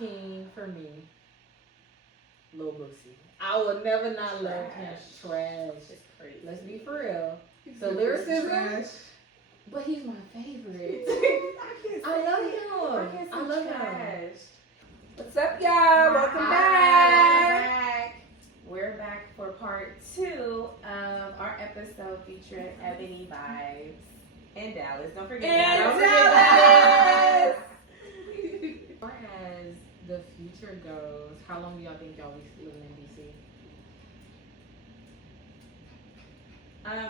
king for me, Lil Boosie. I will never not love him. Trash. It's crazy. Let's be for real. The lyricism. But he's my favorite. I love him. I love him. What's up, y'all? Welcome back. We're back for part 2 of our episode featuring Ebony Vibes and Dallas. Don't forget Dallas. As far as the future goes, how long do y'all think y'all be living in DC?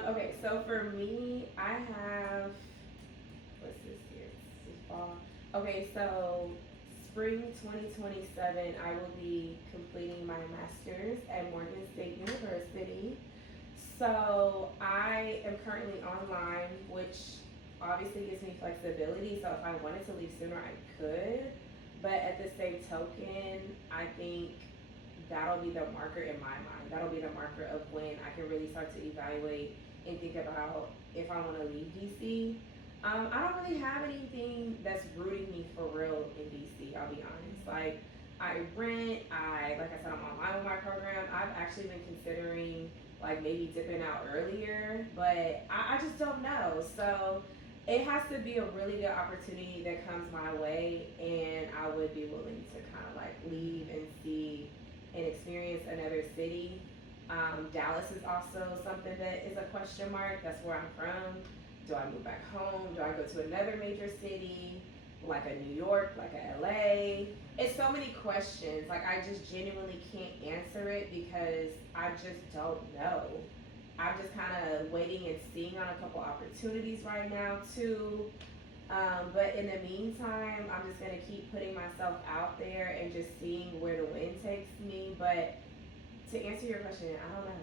Okay, so for me, I have, what's this year? This is fall. Okay, so spring 2027, I will be completing my master's at Morgan State University. So I am currently online, which obviously gives me flexibility. So if I wanted to leave sooner, I could. But at the same token, I think that'll be the marker in my mind. That'll be the marker of when I can really start to evaluate and think about if I want to leave DC. I don't really have anything that's rooting me for real in DC, I'll be honest. Like, I rent, like I said, I'm online with my program. I've actually been considering, like, maybe dipping out earlier, but I just don't know. So it has to be a really good opportunity that comes my way, and I would be willing to kind of, like, leave and see and experience another city. Dallas is also something that is a question mark. That's where I'm from. Do I move back home? Do I go to another major city, like a New York, like a LA? It's so many questions. Like, I just genuinely can't answer it because I just don't know. I'm just kind of waiting and seeing on a couple opportunities right now too. But in the meantime, I'm just going to keep putting myself out there and just seeing where the wind takes me. But to answer your question, I don't know.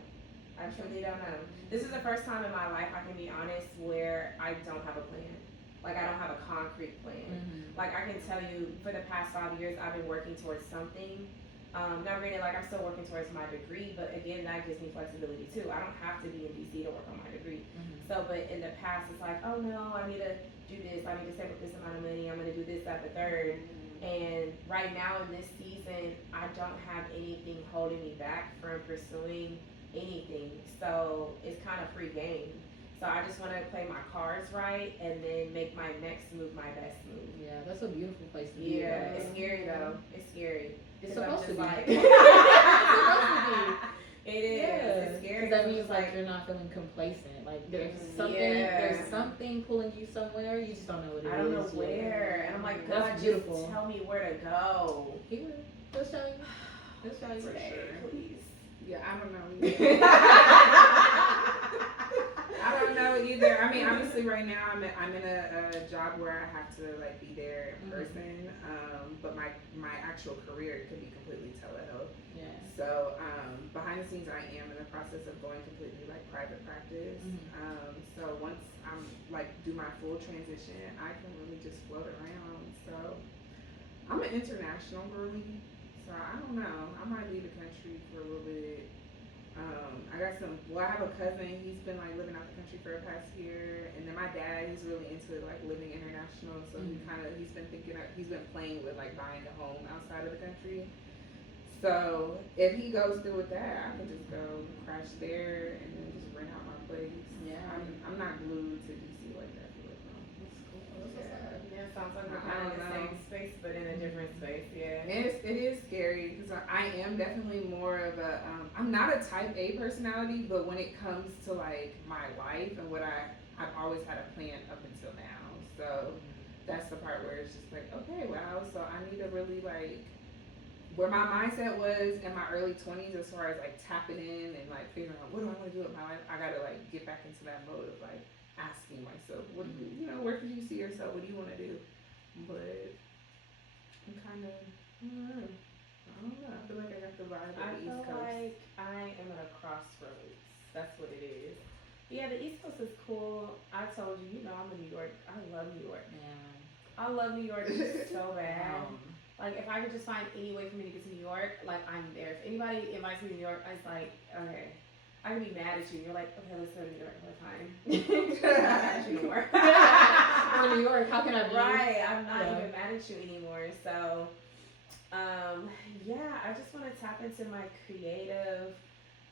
I truly don't know. This is the first time in my life, I can be honest, where I don't have a plan. Like, I don't have a concrete plan. Mm-hmm. Like, I can tell you, for the past 5 years, I've been working towards something. Now granted, like, I'm still working towards my degree, but again, that gives me flexibility too. I don't have to be in DC to work on my degree. Mm-hmm. So, but in the past, it's like, oh no, I need to do this. I need to save up this amount of money. I'm going to do this, that, the third. And right now in this season, I don't have anything holding me back from pursuing anything. So it's kind of free game. So I just want to play my cards right and then make my next move my best move. Yeah, that's a beautiful place to be. Yeah, it's scary though. It's scary. It's supposed to be. Like, it's supposed to be. It is. Yeah. It's scary. Because that means like you're not feeling complacent. Like there's something, there's something pulling you somewhere. You just don't know what it is. I don't know where. And I'm like, God, that's beautiful. Just tell me where to go. He will. He'll show you. He'll show you. For sure. Please. Yeah, I don't know either. I don't know either. I mean, honestly, right now I'm in a job where I have to like be there in person. But my actual career could be completely telehealth. Yeah. So behind the scenes, I am in the process of going completely like private practice. So once I'm like do my full transition, I can really just float around. So I'm an international girly. So I don't know. I might leave the country for a little bit. I have a cousin, he's been like living out the country for the past year, and then my dad, he's really into like living international, so he's been playing with like buying a home outside of the country. So if he goes through with that, I can just go crash there and then just rent out my place. Yeah. I'm not glued to DC like that. Yeah, sounds like we're kind of in the same space, but in a different space. Yeah, it is scary because I am definitely more of a. I'm not a Type A personality, but when it comes to like my life and what I've always had a plan up until now. So that's the part where it's just like, okay, wow. So I need to really like where my mindset was in my early 20s as far as like tapping in and like figuring out what do I want to do with my life. I gotta like get back into that mode of like asking myself, what do you know, where could you see yourself? What do you want to do? But I'm kind of, I don't know. I feel like I got the vibe of the East Coast. I feel like I am at a crossroads. That's what it is. Yeah, the East Coast is cool. I told you, I'm in New York. I love New York. Yeah. I love New York so bad. Like, if I could just find any way for me to get to New York, like, I'm there. If anybody invites me to New York, I was like, okay. I can be mad at you. You're like, okay, let's go to New York. We're fine. I'm not mad at you anymore. Or New York, how can I be? Right, I'm not even mad at you anymore. So, I just want to tap into my creative.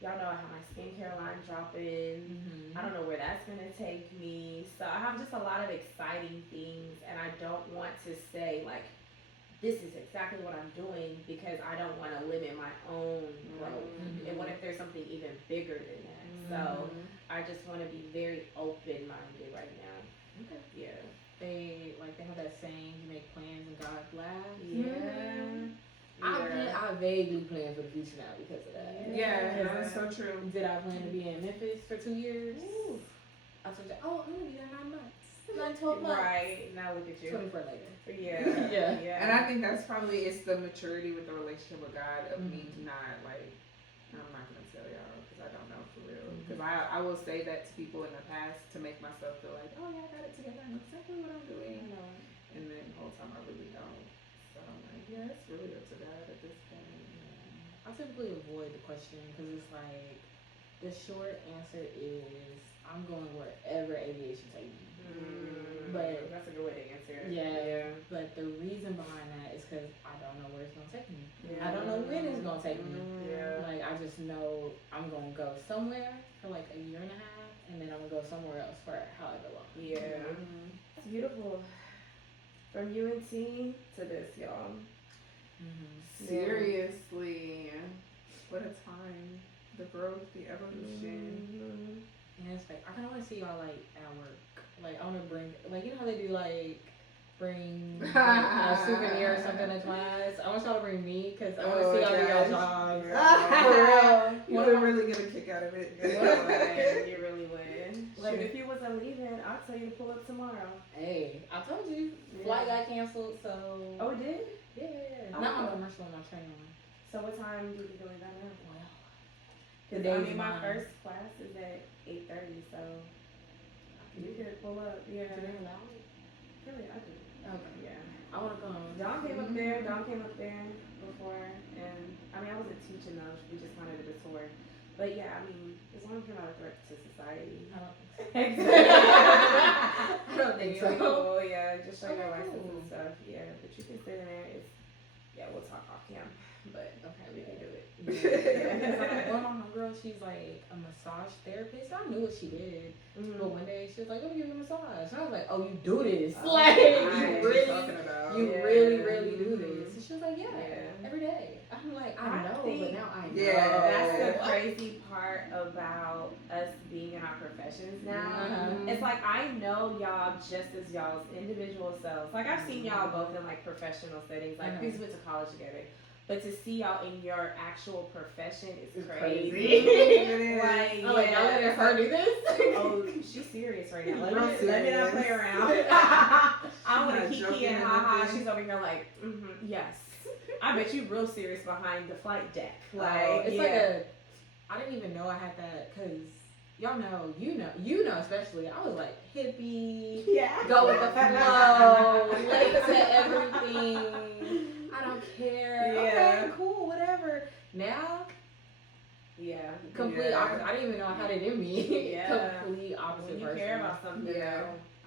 Y'all know I have my skincare line dropping. I don't know where that's going to take me. So I have just a lot of exciting things, and I don't want to say, like, this is exactly what I'm doing because I don't want to limit my own growth. And what if there's something even bigger than that? So I just want to be very open-minded right now. Okay. Yeah. They have that saying, you make plans and God laughs. Yeah. I vaguely plan for the future now because of that. Yeah, that's so true. Did I plan to be in Memphis for 2 years? Ooh. I told you, I'm gonna be there 9 months. 12 months. Right. Now look at you. 24 later. Yeah. Yeah. And I think that's probably, it's the maturity with the relationship with God of me to not, like, I'm not going to tell y'all because I don't know for real. Because I will say that to people in the past to make myself feel like, oh yeah, I got it together. I know exactly what I'm doing. And then the whole time I really don't. So I'm like, yeah, it's really up to God at this point. I typically avoid the question because it's like, the short answer is, I'm going wherever aviation takes me. But that's a good way to answer it. Yeah. But the reason behind that is because I don't know where it's gonna take me. I don't know when it's gonna take me. Like I just know I'm gonna go somewhere for like a year and a half, and then I'm gonna go somewhere else for however long. Yeah. It's beautiful. From UNT to this, y'all. Seriously, what a time. The growth, the evolution. And it's like, I kind of want to see y'all like at work. Like, I want to bring, like, you know how they do like, bring a souvenir or something to class? I want y'all to bring me because I want to see y'all do y'all jobs. For real. You would really get a kick out of it. You really would. Like, if you wasn't leaving, I'll tell you to pull up tomorrow. Hey, I told you. Flight got canceled, so. Oh, it did? Yeah. Oh. Not on commercial, on my train one. So what time do you really go now? Well. Because I mean, my first class is at 8:30, so you could pull up. Yeah. Do they allow it? Really, I do. Okay. Yeah. I want to come. Dawn came up there. Dawn came up there before, and I mean, I wasn't teaching though. We just kind of did a tour. But yeah, I mean, as long as you're not a threat to society. I don't Exactly. I don't think so. Cool, yeah, just show your license Cool. and stuff. Yeah, but you can sit in there. It's, yeah, we'll talk off cam. But okay, we can do it. One of my homegirls, she's like a massage therapist. I knew what she did, but one day she was like, "Let me give you a massage." And I was like, "Oh, you do this? Like you really do this?" And she was like, "Yeah, every day." I'm like, "I know, but now I know." Yeah, that's the crazy part about us being in our professions now. It's like I know y'all just as y'all's individual selves. Like I've seen y'all both in like professional settings. Like we went to college together. But to see y'all in your actual profession is crazy. Like, I'm like, y'all letting her do this? Oh, she's serious right now. Let me not play around. I want to kiki and haha. She's over here like, yes. I bet you real serious behind the flight deck. Like, it's like I didn't even know I had that because y'all know, you know, especially I was like hippie, go with the flow, late to everything. I don't care. Okay, cool, whatever. Now, complete opposite. I didn't even know I had it in me. Complete opposite when you person. care about something.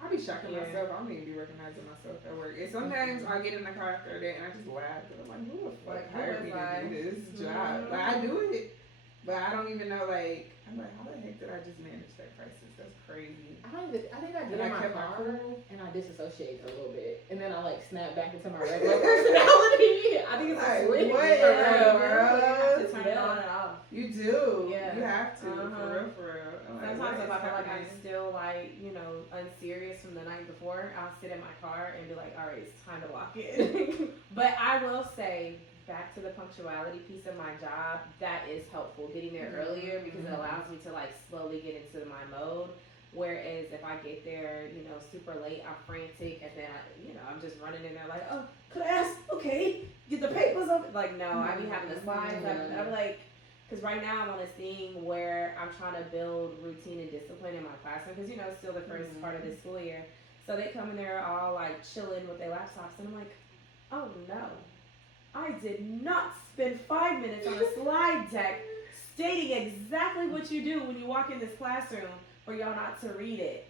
I be shocking myself. I don't even be recognizing myself at work. And sometimes I get in the car after a day and I just laugh. And I'm like, who the fuck hired me to do this job? Like, I do it, but I don't even know, like, I'm like, how the heck did I just manage that crisis? That's crazy. I think I get in my car and I disassociate for a little bit. And then I, like, snap back into my regular personality. I think it's like, what? You have to turn it on and off. You do. Yeah. You have to. For real. Sometimes if I feel like I'm still like, you know, unserious from the night before, I'll sit in my car and be like, all right, it's time to lock in. But I will say, back to the punctuality piece of my job, that is helpful, getting there earlier because it allows me to like slowly get into my mode. Whereas if I get there, you know, super late, I'm frantic, and then I'm just running in there like, oh, class, okay, get the papers up. Like, no, I be having the slides. I'm like, because right now I'm on this thing where I'm trying to build routine and discipline in my classroom because, you know, it's still the first part of the school year. So they come in there all like chilling with their laptops, and I'm like, oh no, I did not spend 5 minutes on a slide deck stating exactly what you do when you walk in this classroom for y'all not to read it.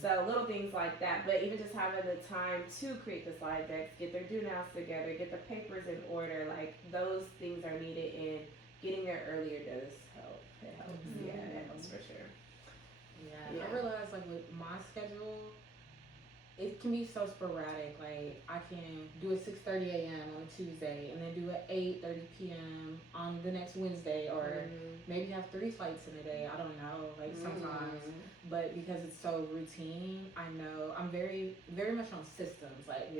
So little things like that, but even just having the time to create the slide decks, get their do-nows together, get the papers in order, like those things are earlier does help. It helps. Mm-hmm. Yeah, it helps for sure. Yeah, I realized like with my schedule, it can be so sporadic. Like I can do it 6:30 a.m. on a Tuesday, and then do it 8:30 p.m. on the next Wednesday, or maybe have 3 flights in a day. I don't know. Like sometimes, but because it's so routine, I know I'm very very much on systems. Like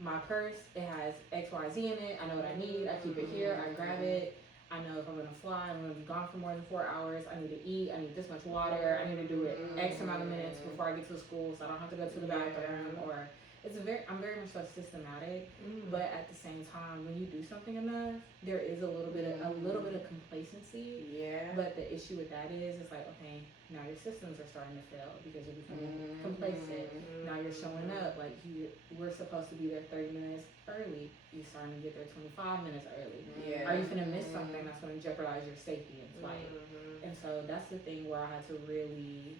my purse, it has X Y Z in it. I know what I need. I keep it here. I grab it. I know if I'm gonna fly, I'm gonna be gone for more than 4 hours. I need to eat. I need this much water. I need to do it X amount of minutes before I get to the school, so I don't have to go to the bathroom. Or I'm very much so systematic. But at the same time, when you do something enough, there is a little bit of complacency. Yeah. But the issue with that is, it's like, okay, now your systems are starting to fail because you're becoming complacent. Now you're showing up like we're supposed to be there 30 minutes early. You're starting to get there 25 minutes early. Are you gonna miss something that's gonna jeopardize your safety in flight? And so that's the thing where I had to really,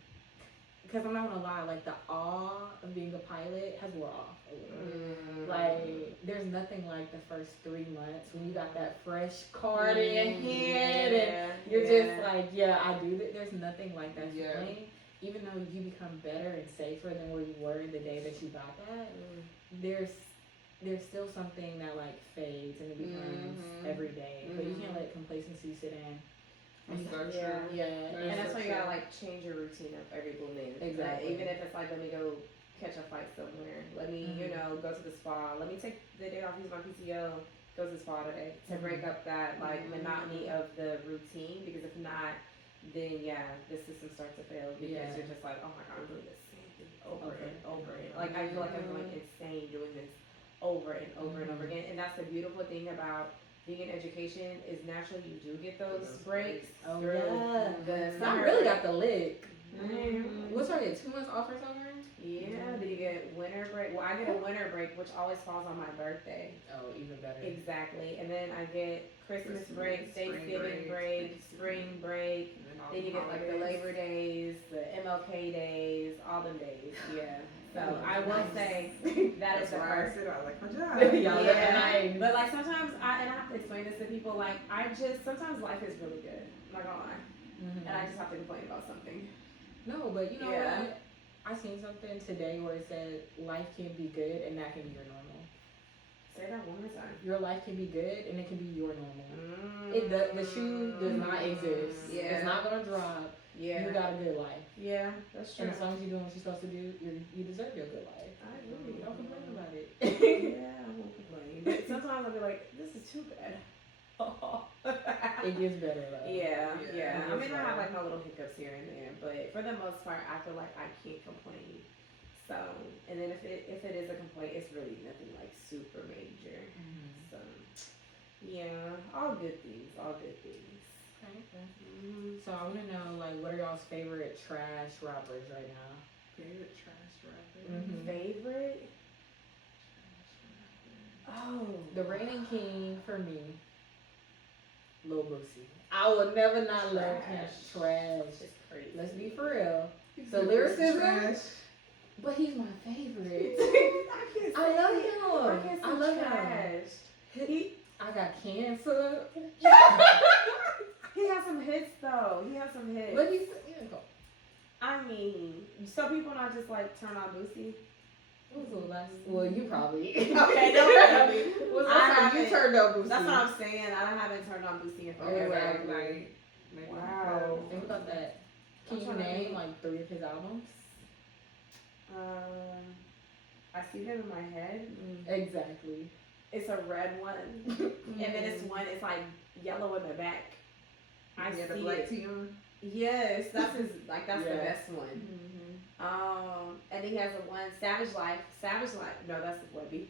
because I'm not gonna lie, like the awe of being a pilot has wore off a little. Like there's nothing like the first 3 months when you got that fresh card in your hand and you're just like, I do that. There's nothing like that feeling. Even though you become better and safer than where you were the day that you got that, there's still something that like fades and it becomes every day. But you can't let complacency sit in. And that's why you gotta like change your routine up every blue moon. Exactly. Even if it's like, let me go catch a flight somewhere. Let me, go to the spa. Let me take the day off, use my PTO, go to the spa today to break up that like monotony of the routine. Because if not, then the system starts to fail because you're just like, oh my god, I'm doing the same thing over and over and like I feel like I'm going insane doing this over and over and over again. And that's the beautiful thing about being in education is naturally you do get those breaks. Oh the I really got the lick. Mm-hmm. What's our 2 months off or something? Yeah, then you get winter break. Well, I get a winter break, which always falls on my birthday. Oh, even better. Exactly. And then I get Christmas break, Thanksgiving break, spring break. Then you get like the Labor Days, the MLK days, all them days. Yeah. So I will say that is the first. I like my job. But like sometimes I have to explain this to people. Like sometimes life is really good. I'm not gonna lie. And I just have to complain about something. No, but you know what? I seen something today where it said life can be good and that can be your normal. Say that one more time. Your life can be good and it can be your normal. The shoe does not exist. It's not gonna drop. You got a good life. Yeah, that's true. And as long as you're doing what you're supposed to do, you deserve your good life. I agree. Don't complain about it. I won't complain. But sometimes I'll be like, this is too bad. It gets better though. Yeah. I mean, I have like my little hiccups here and there, but for the most part, I feel like I can't complain. So, and then if it is a complaint, it's really nothing like super major. So, all good things. Okay. So I want to know, like, what are y'all's favorite trash rappers right now? Favorite trash rapper? Favorite? Oh, the reigning king for me, Lil Boosie. I will never not love him. Trash. It's crazy. Let's be for real. The lyricism, but he's my favorite. I love him. I love him. I got cancer. He has some hits though. What he I mean, some people not just like turn on Boosie. It was a less. Well, you probably. Okay, don't tell me. You turned on Boosie. That's what I'm saying. I haven't turned on Boosie in forever. Wow. Think about that. Can you name like 3 of his albums? I see them in my head. Exactly. It's a red one, and then it's like yellow in the back. I see the black it. tee on. Yes, that's his. Like that's the best one. And he has a one Savage Life. No, that's the Webby.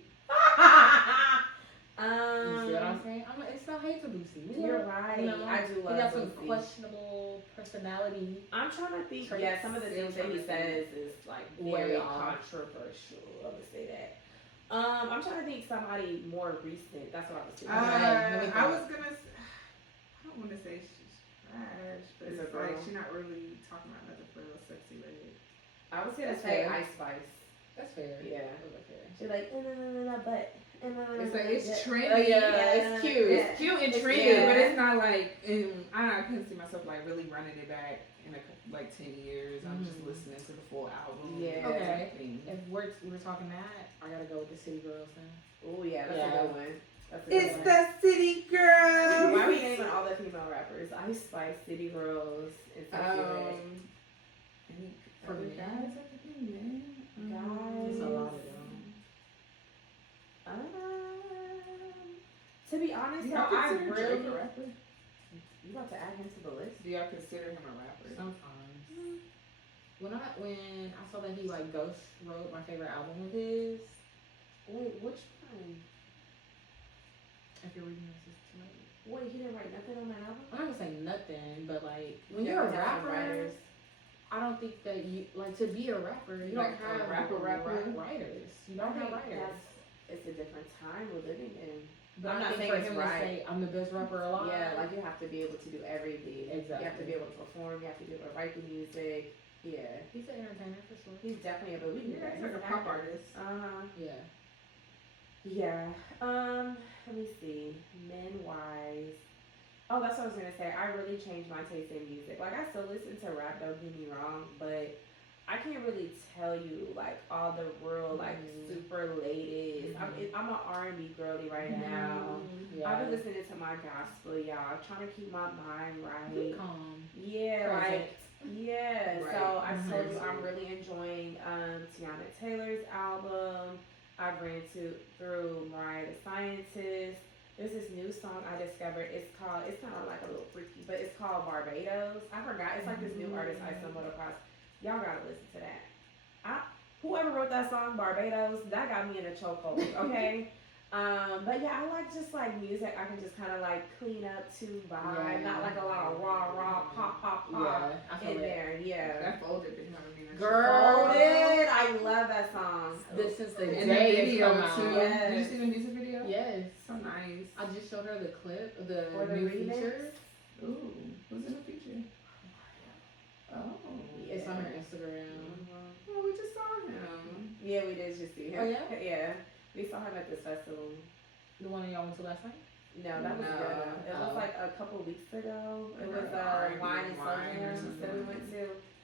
You see what I'm saying? It's not hate to Boosie. You're right. I do love He got some Boosie. Questionable personality. I'm trying to think. Traits. Yeah, some of the things that he says is like very Way off. controversial. I would say that. I'm trying to think somebody more recent. That's what I was thinking. I was gonna. I don't want to say she's trash, but it's like she's not really talking about nothing for real sexy lady. I was gonna say Ice Spice. That's fair. Yeah. That's fair. She's like, no, but It's like it's trendy. Oh, yeah, it's cute. It's cute and trendy, but it's not like. I couldn't see myself like really running it back in like 10 years. I'm just listening to the full album. Yeah. Okay. If we're talking that, I gotta go with the City Girls then. Oh yeah, that's a good one. It's the City Girls. Why are we naming all the female rappers? Ice Spice, City Girls, and for the guys, men. Guys. There's a lot of them. To be honest, Do though, y'all I consider really. Drake a rapper? You about to add him to the list? Do y'all consider him a rapper? Sometimes. When I saw that he like ghost wrote my favorite album of his. Wait, which one? If you're reading this, it's too late. Wait, he didn't write nothing on that album? I'm not gonna say nothing, but like when Yeah, you're a we have rapper, writers. I don't think that you like to be a rapper. You Like don't have rapper. writers. You don't have writers. It's a different time we're living in. But I'm I not think saying for it's him right. to say I'm the best rapper alive. Yeah, like you have to be able to do everything. Exactly. You have to be able to perform. You have to be able to write the music. Yeah. He's an entertainer for sure. He's definitely a believer. Yeah, he's like a pop artist. Yeah. Yeah. Let me see. Men wise. Oh, that's what I was gonna say. I really changed my taste in music. Like I still listen to rap. Don't get me wrong, but I can't really tell you like all the real like super latest. I'm an R&B girly right now. Yeah. I've been listening to my gospel, y'all. Trying to keep my mind right. Calm. Yeah, Present. yeah. Right. So I told you Mhm. I'm really enjoying Tiana Taylor's album. I've ran through Mariah the Scientist. There's this new song I discovered. It's kind of like a little freaky, but it's called Barbados. I forgot. It's like this new artist I stumbled across. Y'all gotta listen to that. Whoever wrote that song, Barbados, that got me in a chokehold, okay? But yeah, I like just like music I can just kind of like clean up to vibe, not like a lot of raw, pop in there, yeah. That folded didn't have me. Girl, I love that song. This since the And the day it's video come out. too. Yes. Did you see the music video? Yes. So nice. I just showed her the clip of the For the new remix? feature. Ooh, who's in the feature? Oh, It's on her Instagram. well, we just saw him. Yeah, we did just see him. Oh, yeah? Yeah. We saw him at this festival. The one y'all went to last night? No, that was No. good. It was Oh. like a couple weeks ago. It Like was a R&B Wine and wine or Sojourn something. that we went to.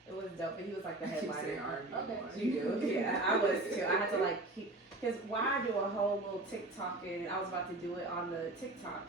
It was dope, but he was like the I keep saying headliner. R&B. Okay. You do? Yeah, I was too. I had to like keep, because why I do a whole little TikTok and I was about to do it on the TikTok.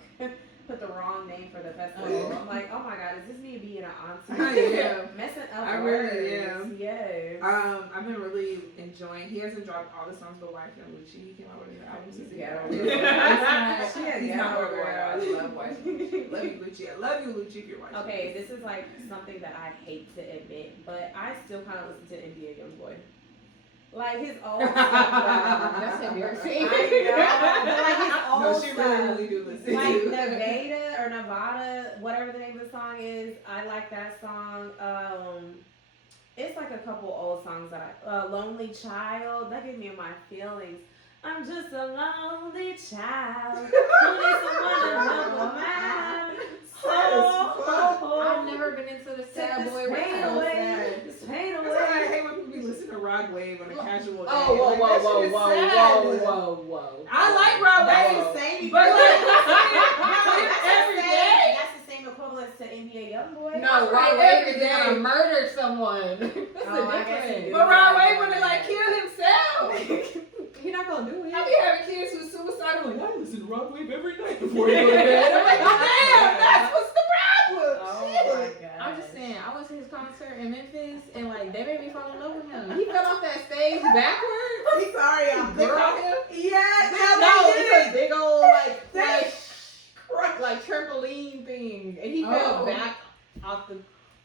Put the wrong name for the festival. Oh. I'm like, oh my god, is this me being an auntie? Yeah. Messing up I words. really am. Yes. I've been really enjoying. He hasn't dropped all the songs, but Wife and Lucci, he came out with an album. She's He's ghetto. He's not ghetto, more girl. I love Wife and Lucci. Love you, Lucci. I love you, Lucci, if you're watching. Okay, this is like something that I hate to admit, but I still kind of listen to NBA YoungBoy. Like his old stuff. That's embarrassing. I know, but like his old No, she stuff. really do listen Like to Nevada, whatever the name of the song is, I like that song. It's like a couple old songs that Lonely Child, that gave me my feelings. I'm just a lonely child who needs someone to help him out. I've never been into the sad boy pain rap. away. This pain That's why I away. hate when people be listening to Rod Wave on a casual day. Oh, whoa, Like, whoa, that whoa, shit is whoa, sad. whoa. I like Rod That's Wave, the same. but like, That's every the day. same. That's the same equivalent to NBA YoungBoy. No, Rod Wave is gonna murder someone. That's Oh, the I guess he difference. do. But Rod Wave wanna like kill himself. He's not gonna do it. I be having kids who's suicidal. Like, I listen to Rod Wave every night before you go to bed. I'm like, damn, that's what's the problem. Oh Shit. my god. I'm just saying, I went to his concert in Memphis and like they made me fall in love with him. He fell off that stage backwards. I'm sorry, I'm Girl, Yeah, no, it's a big old like trampoline thing, and he fell back off the.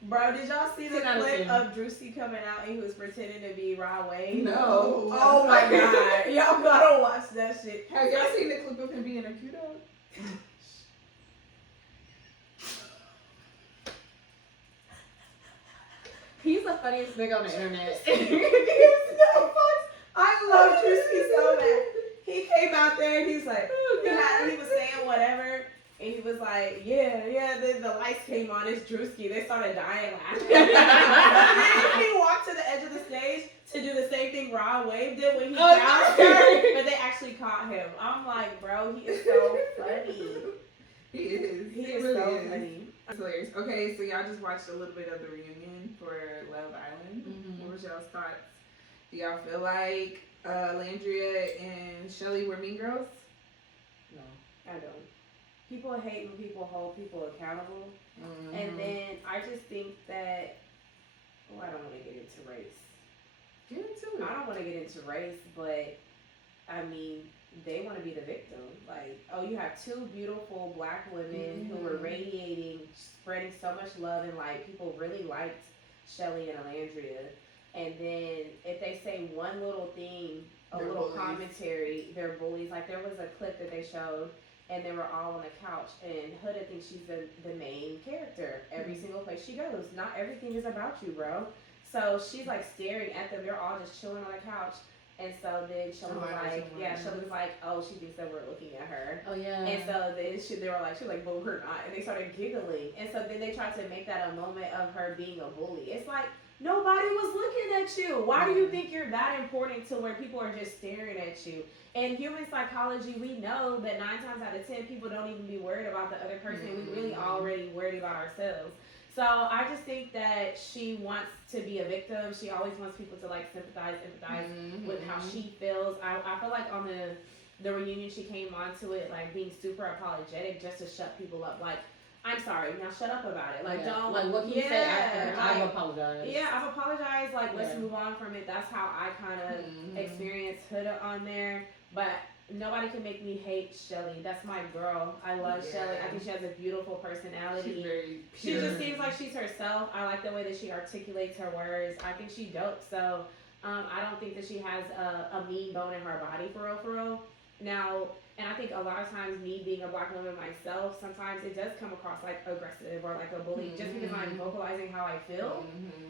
Bro, did y'all see the 10 out of clip 10. of Drewski coming out and he was pretending to be Rod Wave? No. Oh my god. Y'all gotta watch that shit. Have y'all seen the clip of him being a cute dog? He's the funniest nigga on the internet. I love Drewski so bad. He came out there and he was like, he was saying whatever. And he was like, yeah, then the lights came on, it's Drewski. They started dying laughing. And he walked to the edge of the stage, to do the same thing Rod Wave did when he bounced her, but they actually caught him. I'm like, bro, he is so funny. He is. He is really so funny. That's hilarious. Okay, so y'all just watched a little bit of the reunion for Love Island. Mm-hmm. What was y'all's thoughts? Do y'all feel like Olandria and Chelly were mean girls? No, I don't. People hate when people hold people accountable. Mm-hmm. And then I just think that, I don't want to get into race. Get into it. I don't want to get into race, but I mean, they want to be the victim. Like, oh, you have two beautiful black women who were radiating, spreading so much love and light. People really liked Chelly and Olandria. And then if they say one little thing, they're little bullies. Commentary, they're bullies. Like, there was a clip that they showed, and they were all on the couch, and Huda thinks she's the main character every single place she goes. Not everything is about you, bro. So she's like staring at them. They're all just chilling on the couch. And so then Chelly was like, oh, she thinks that we're looking at her. Oh, yeah. And so then she was like, well, we're not. And they started giggling. And so then they tried to make that a moment of her being a bully. It's like, nobody was looking at you. Why do you think you're that important to where people are just staring at you? In human psychology, we know that 9 times out of 10, people don't even be worried about the other person. We really already worried about ourselves. So I just think that she wants to be a victim. She always wants people to like sympathize, empathize with how she feels. I feel like on the reunion she came onto it like being super apologetic just to shut people up. Like, I'm sorry, now shut up about it. Like, don't like what can you say after? Like, I've apologized. Yeah, I've apologized. Like, let's move on from it. That's how I kind of experienced Huda on there. But nobody can make me hate Chelly. That's my girl. I love Chelly. I think she has a beautiful personality. She's very she just seems like she's herself. I like the way that she articulates her words. I think she's dope. So I don't think that she has a mean bone in her body for real. Now, and I think a lot of times me being a black woman myself, sometimes it does come across like aggressive or like a bully just because I'm vocalizing how I feel.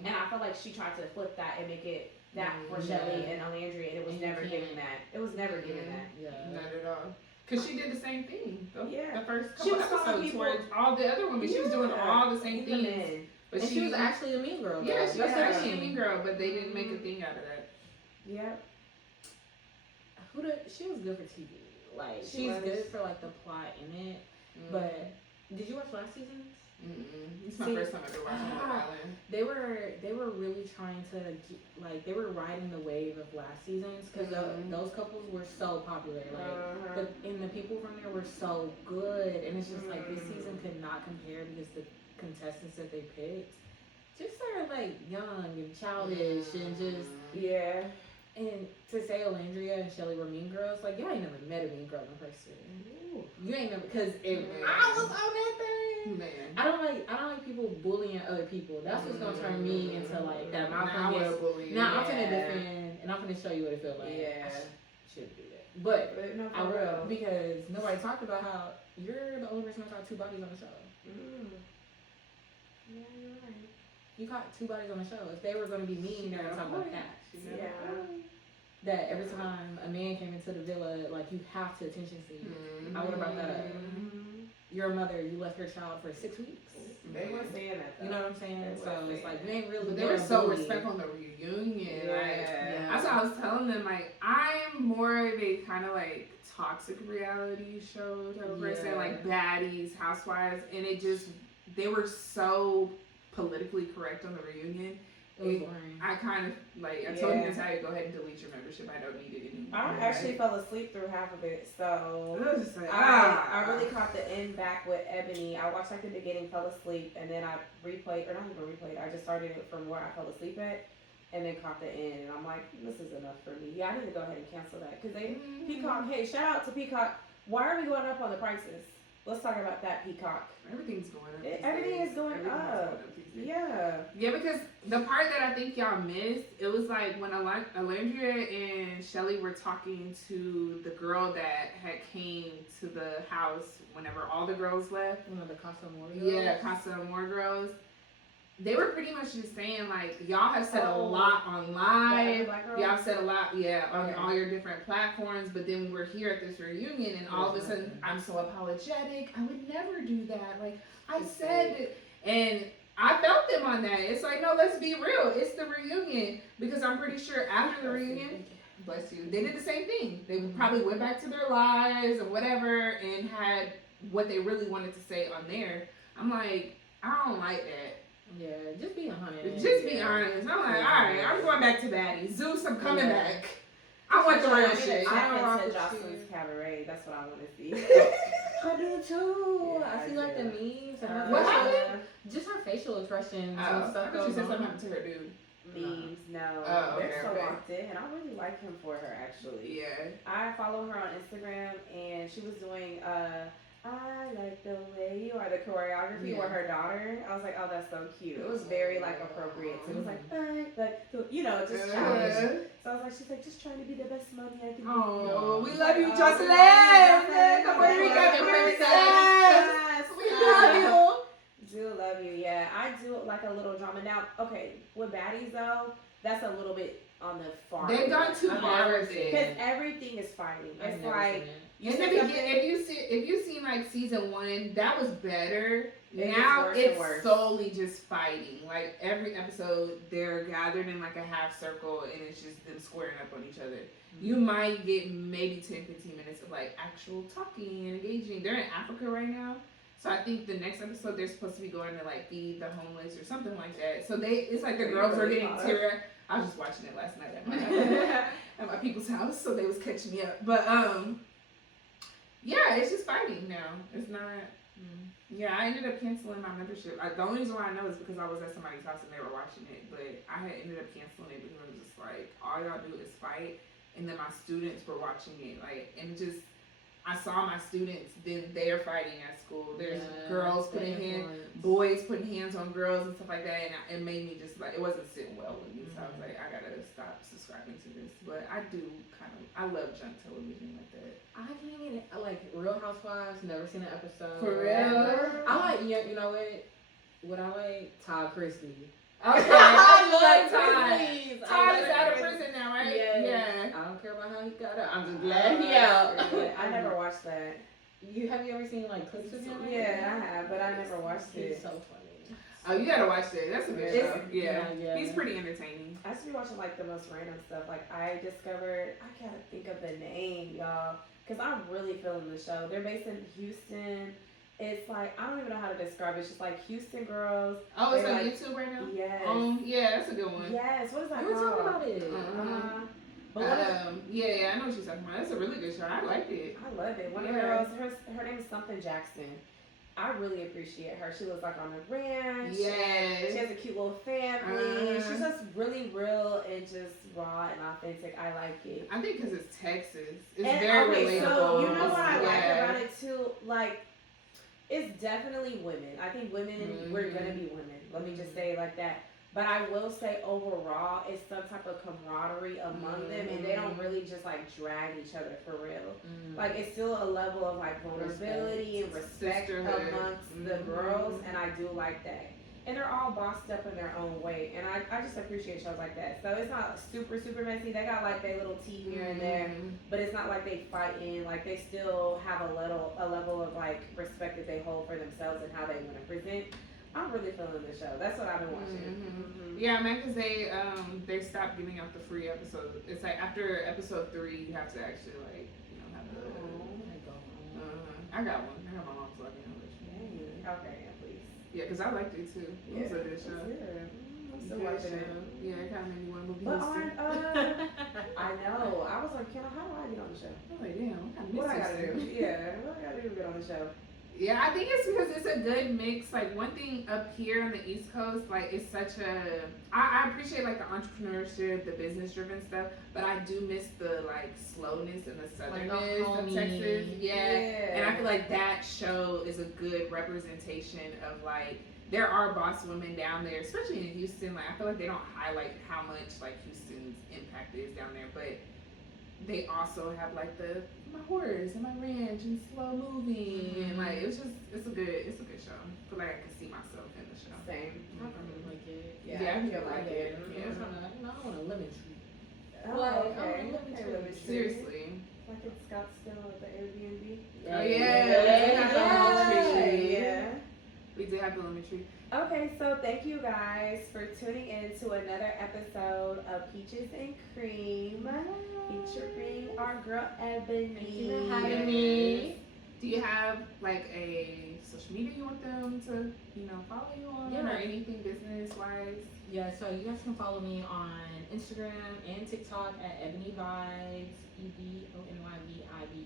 And I feel like she tried to flip that and make it that for Chelly and Olandria, and it was never given that. It was never given that. Yeah, not at all. Because she did the same thing. The first she couple was episodes towards all the other women. She was doing all the same things. But she was actually a mean girl. Yeah, she was actually a mean girl, but they didn't make a thing out of that. Yep. She was good for TV. Like, she's good for like the plot in it. But did you watch last season's? It's my first time ever watching Love Island. They were really trying to they were riding the wave of last season's because those couples were so popular. Like and the people from there were so good, and it's just like this season could not compare because the contestants that they picked just are like young and childish and just And to say Olandria and Chelly were mean girls, like y'all ain't never met a mean girl in person. Ooh. You ain't never because I was on that thing. Man. I don't like people bullying other people. That's what's gonna turn me into like that. I'm gonna defend and I'm gonna show you what it feels like. Yeah, I shouldn't do that, but no, I will because nobody talked about how you're the only person who caught 2 bodies on the show. Yeah, you're right. You caught 2 bodies on the show. If they were gonna be mean, they were talking about that. That every time a man came into the villa, like you have to attention seek. I would have brought that up. You're a mother. You left her child for 6 weeks. They weren't saying that though. You know what I'm saying? So it's like you ain't really. But they were so respectful in the reunion. That's what I was telling them. Like I'm more of a kind of like toxic reality show type of person, like baddies, housewives, and it just they were so politically correct on the reunion. I kind of like I told Natalya, go ahead and delete your membership. I don't need it anymore. I actually fell asleep through half of it, so I really caught the end back with Ebony. I watched like the beginning, fell asleep, and then I replayed, or not even replayed. I just started it from where I fell asleep at, and then caught the end. And I'm like, this is enough for me. I need to go ahead and cancel that because Peacock. Hey, shout out to Peacock. Why are we going up on the prices? Let's talk about that, Peacock. Everything's going up. Everything is going up. Yeah, because the part that I think y'all missed, it was like when Olandria and Chelly were talking to the girl that had came to the house whenever all the girls left. The Casa Amor girls? Yeah, Casa Amor girls. They were pretty much just saying like, y'all have said a lot on live. Y'all said a lot, on all your different platforms. But then we're here at this reunion and all of a sudden, I'm so apologetic. I would never do that. Like, I said it. And I felt them on that. It's like, no, let's be real. It's the reunion. Because I'm pretty sure after the reunion, bless you, they did the same thing. They probably went back to their lives or whatever and had what they really wanted to say on there. I'm like, I don't like that. Yeah, just be honest. Just be honest. I'm like, alright, I'm going back to Batty. Zeus, I'm coming back. I want the real shit. I don't want to Jocelyn's Cabaret. That's what I want to see. I do too. Yeah, I see like the memes and her what facial, happened? just her facial expressions Oh, and I stuff. thought you said something happened to her dude. Memes, no. Oh, okay, They're so okay. locked in, and I really like him for her actually. Yeah. I follow her on Instagram, and she was doing I like the way you are, the choreography with her daughter. I was like, oh, that's so cute. It was very like appropriate. So it was like, you know, just childish. So I was like, she's like, just trying to be the best mommy I can be. Oh, we love you, Jocelyn. Puerto Rican princess. We love you. Do love you, yeah. I do like a little drama. Now, okay, with baddies though, that's a little bit on the far. They've gone too far with it. Because everything is fighting. It's like if you seen like season 1, that was better. Now it's solely just fighting. Like every episode, they're gathered in like a half circle, and it's just them squaring up on each other. You might get maybe 10-15 minutes of like actual talking and engaging. They're in Africa right now. So I think the next episode they're supposed to be going to like feed the homeless or something like that. So it's like the girls are getting teary. I was just watching it last night at my people's house, so they was catching me up. But yeah, it's just fighting now. It's not. Yeah, I ended up canceling my membership. The only reason why I know is because I was at somebody's house and they were watching it. But I had ended up canceling it because it was just like all y'all do is fight, and then my students were watching it, like, and just. I saw my students, then they're fighting at school. There's girls boys putting hands on girls and stuff like that, and it made me just like, it wasn't sitting well with me. So I was like, I gotta stop subscribing to this. But I do I love junk television like that. I can't get it. I like Real Housewives, never seen an episode. For real? I like, you know what I like? Todd Chrisley. Okay, I love Todd. Todd is out of prison now, right? Yes. Yeah. I don't care about how he got out. I'm just glad he out. I never watched that. Have you ever seen like clips of him? Yeah, I have, but I never watched it. He's so funny. Oh, you gotta watch that. That's a good show. Yeah. He's pretty entertaining. I used to be watching like the most random stuff. Like I discovered, I gotta think of the name, y'all, because I'm really feeling the show. They're based in Houston. It's like, I don't even know how to describe it. It's just like Houston girls. Oh, it's on YouTube right now? Yes. Yeah, that's a good one. Yes. What is that called? We were talking about it. Yeah, I know what you're talking about. That's a really good show. I liked it. I love it. One of the girls, her name is something Jackson. I really appreciate her. She lives like on a ranch. Yes. She has a cute little family. She's just really real and just raw and authentic. I like it. I think because it's Texas. It's very relatable. So you know what I like about it too? Like, it's definitely women. I think women, we're going to be women. Let me just say it like that. But I will say overall, it's some type of camaraderie among them, and they don't really just like drag each other for real. Like, it's still a level of like vulnerability and respect amongst the girls, and I do like that. And they're all bossed up in their own way, and I just appreciate shows like that. So it's not super messy. They got like their little tea here and there, but it's not like they fighting. Like, they still have a level of like respect that they hold for themselves and how they want to present. I'm really feeling the show. That's what I've been watching. Yeah, man, because they stopped giving out the free episodes. It's like after episode 3, you have to actually like have the. I got one. I got my mom, so I can let you. Okay, yeah, please. Yeah, because I liked it too. It was a good show. I'm still watching it. Yeah, it kind of made me want to move. But I know. I was like, how do I get on the show? I'm like, damn, what I gotta do? Yeah, what I gotta do to get on the show? Yeah, I think it's because it's a good mix. Like, one thing up here on the East Coast, like, it's such a... I appreciate, like, the entrepreneurship, the business-driven stuff, but I do miss the, like, slowness and the southernness of Texas. Yeah. And I feel like that show is a good representation of, like, there are boss women down there, especially in Houston. Like, I feel like they don't highlight how much, like, Houston's impact is down there, but they also have, like, my horse and my ranch and slow moving and like it's a good show. I feel like I can see myself in the show. Same. I really like it. Yeah, I feel like it. Yeah. I want a lemon tree. Oh, okay. Seriously. Like in Scottsdale at the Airbnb. Oh yeah. Yeah. We did have got the lemon tree. Okay, so thank you guys for tuning in to another episode of Peaches and Cream, featuring our girl Ebony. Thank you for having me. Do you have like a social media you want them to, follow you on, or anything business wise? Yeah, so you guys can follow me on Instagram and TikTok at Ebony Vibes, EBONYVIBES.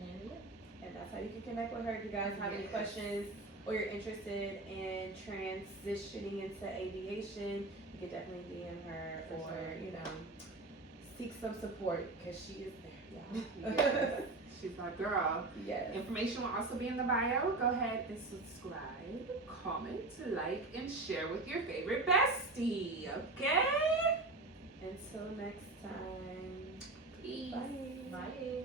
And yeah. And that's how you can connect with her. If you guys have any questions or you're interested in transitioning into aviation, you can definitely DM her or, seek some support because she is there. Yes. She's our girl. Yes. Information will also be in the bio. Go ahead and subscribe, comment, like, and share with your favorite bestie. Okay? Until next time. Peace. Bye. Bye.